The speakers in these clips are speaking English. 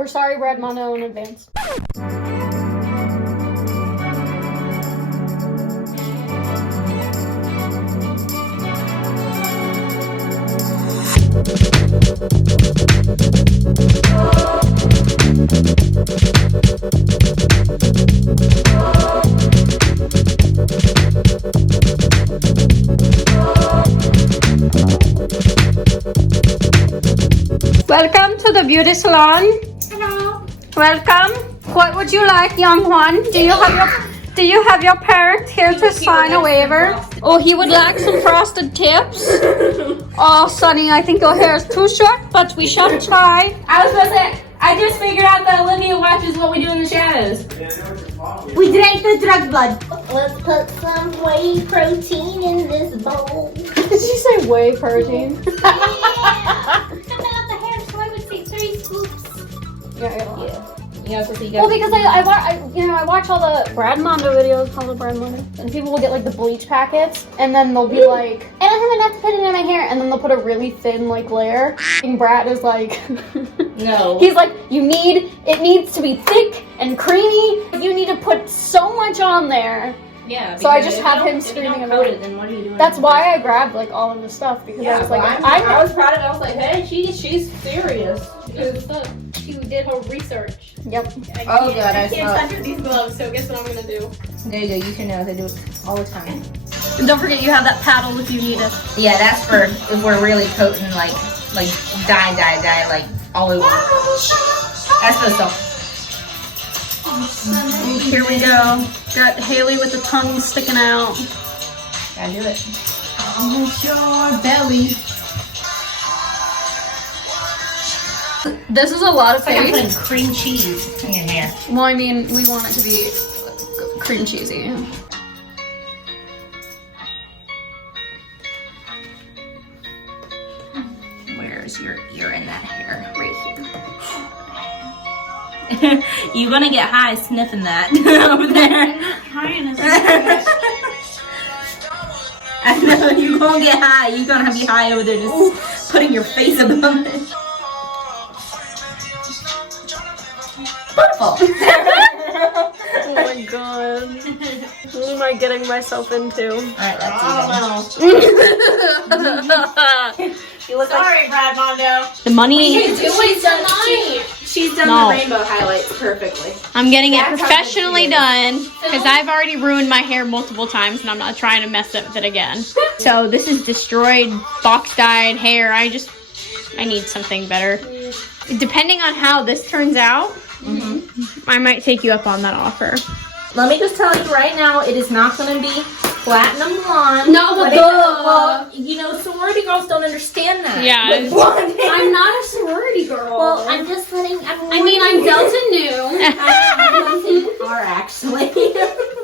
We're sorry, Brad Mondo, in advance. Welcome to the beauty salon. Hello. Welcome. What would you like, young one? Do you have your parent here to sign a waiver? Oh, he would like some frosted tips. Oh, Sonny, I think your hair is too short, but we shall try. I was supposed to. I just figured out that Olivia watches what we do in the shadows. We drank the drug blood. Let's put some whey protein in this bowl. Did you say whey protein? Yeah. Cut out the hair, so I would say 3 scoops. Yeah. Yeah, so you Well, because I watch all the Brad Mondo videos, called Brad Mondo, and people will get like the bleach packets, and then they'll be like, I don't have enough to put it in my hair, and then they'll put a really thin like layer. And Brad is like, no. he's like, it needs to be thick and creamy. You need to put so much on there. Yeah. So I just have him screaming about it. Then what are you doing? That's why I grabbed like all of this stuff because I was like, I was proud of it. I was like, hey, she's serious. She did her research. Yep. Oh god, I can't touch with these gloves, so guess what I'm gonna do? There you go. You can know they do it all the time. And don't forget you have that paddle if you need it. Yeah, that's for if we're really coating like dye like all over. That's the stuff. Here we go. Got Haley with the tongue sticking out. Gotta do it. Oh, your belly. This is a lot of It's like I'm face. putting cream cheese in your hair. Well, I mean, we want it to be cream cheesy. Where's your ear in that hair? Right here. You're gonna get high sniffing that over there. I'm not trying to I know, you're gonna get high. You're gonna be high over there just putting your face above it. Beautiful. Oh my god. What am I getting myself into? Alright, that's You look Sorry, Brad Mondo. The money. She's done No. the rainbow highlights perfectly. I'm getting it That's how professionally good done because I've already ruined my hair multiple times and I'm not trying to mess up with it again. So this is destroyed, box dyed hair. I need something better. Depending on how this turns out, I might take you up on that offer. Let me just tell you right now, it is not going to be platinum blonde. No, but well, you know, sorority girls don't understand that. Yeah, With blonde hair. I'm not a sorority girl. Well, I'm just letting everyone. I mean, I'm Delta New. You are actually.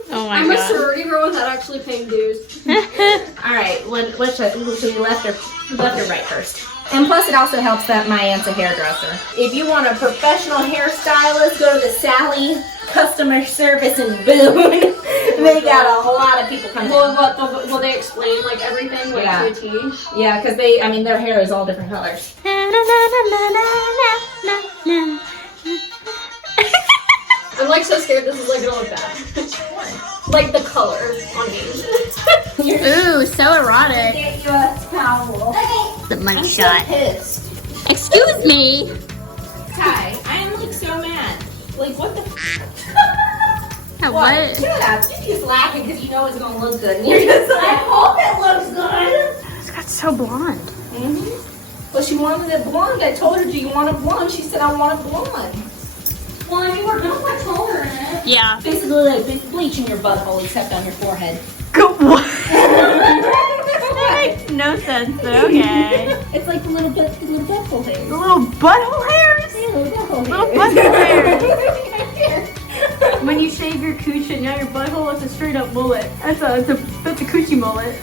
Oh my I'm a god. sorority girl without actually paying dues. All right, what should we left or right first? And plus, it also helps that my aunt's a hairdresser. If you want a professional hairstylist, go to the Sally customer service in Boone. They got a lot of people coming. Will they explain like everything like Yeah. to a T? Yeah, because their hair is all different colors. I'm like so scared this is like gonna look bad. Like the color on me. Ooh, so erotic. Get you a towel. The mug I'm so pissed. Excuse me. Ty, I am like so mad. Like, what the What? Shut up. You're just laughing because you know it's going to look good. And you're just like, I hope it looks good. It's got so blonde. Well, she wanted it blonde. I told her, do you want a blonde? She said, I want a blonde. Well, I mean, we're gonna put color in it. Yeah. Basically, like bleach in your butthole except on your forehead. Go. What? That makes no sense, but okay. It's like the little butthole hair. The little butthole hairs. Little butthole hairs. When you shave your cooch and now your butthole, it's a straight up mullet. That's a coochie mullet.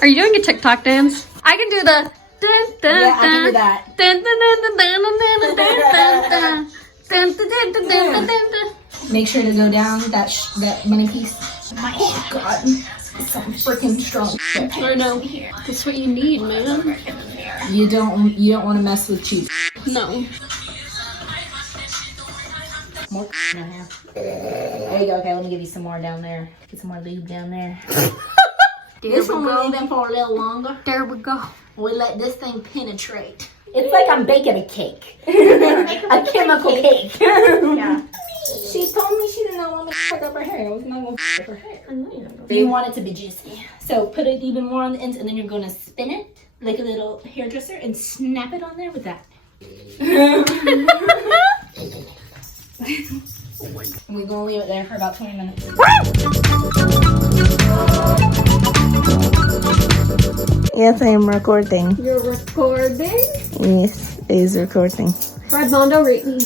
Are you doing a TikTok dance? I can do the dun dun Yeah, I can do dun that. dun dun dun dun dun dun dun dun dun dun dun dun dun. Make sure to go down that money piece. Oh God, it's some freaking strong shit. I know. That's what you need, man. You don't want to mess with cheap. No. More in her hair. There you go. Okay, let me give you some more down there. Get some more lube down there. This one we're leaving for a little longer. There we go. We let this thing penetrate. It's like I'm baking a cake. A chemical cake. Yeah. She told me she did not want me to fuck up her hair. I was not going to fuck up her hair. You want it to be juicy. So put it even more on the ends and then you're going to spin it like a little hairdresser and snap it on there with that. We're going to leave it there for about 20 minutes. Yes, I am recording. You're recording? Yes, it is recording. Brad Mondo, rate me.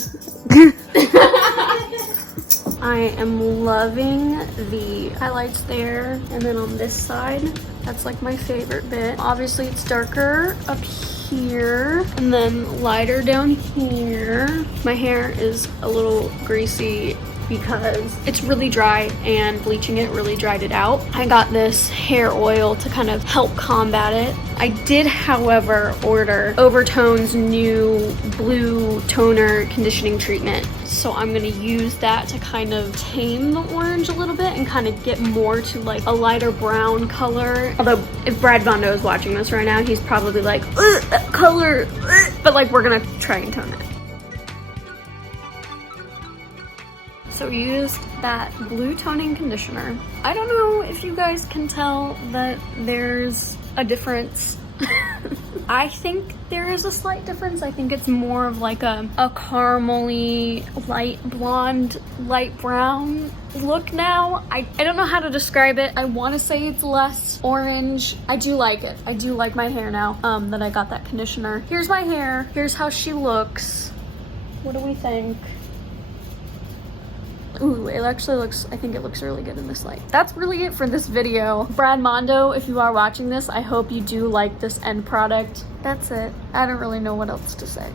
I am loving the highlights there, and then on this side, that's like my favorite bit. Obviously, it's darker up here, and then lighter down here. My hair is a little greasy because it's really dry and bleaching it really dried it out. I got this hair oil to kind of help combat it. I did, however, order Overtone's new blue toner conditioning treatment. So I'm gonna use that to kind of tame the orange a little bit and kind of get more to like a lighter brown color. Although if Brad Mondo is watching this right now, he's probably like, that color, but like we're gonna try and tone it. So we used that blue toning conditioner. I don't know if you guys can tell that there's a difference. I think there is a slight difference. I think it's more of like a caramely, light blonde, light brown look now. I don't know how to describe it. I want to say it's less orange. I do like it. I do like my hair now that I got that conditioner. Here's my hair. Here's how she looks. What do we think? Ooh, it actually looks, I think it looks really good in this light. That's really it for this video. Brad Mondo, if you are watching this, I hope you do like this end product. That's it. I don't really know what else to say.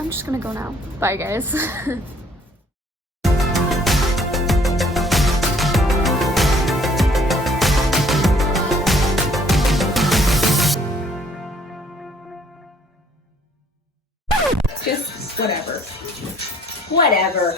I'm just gonna go now. Bye, guys. Just whatever. Whatever.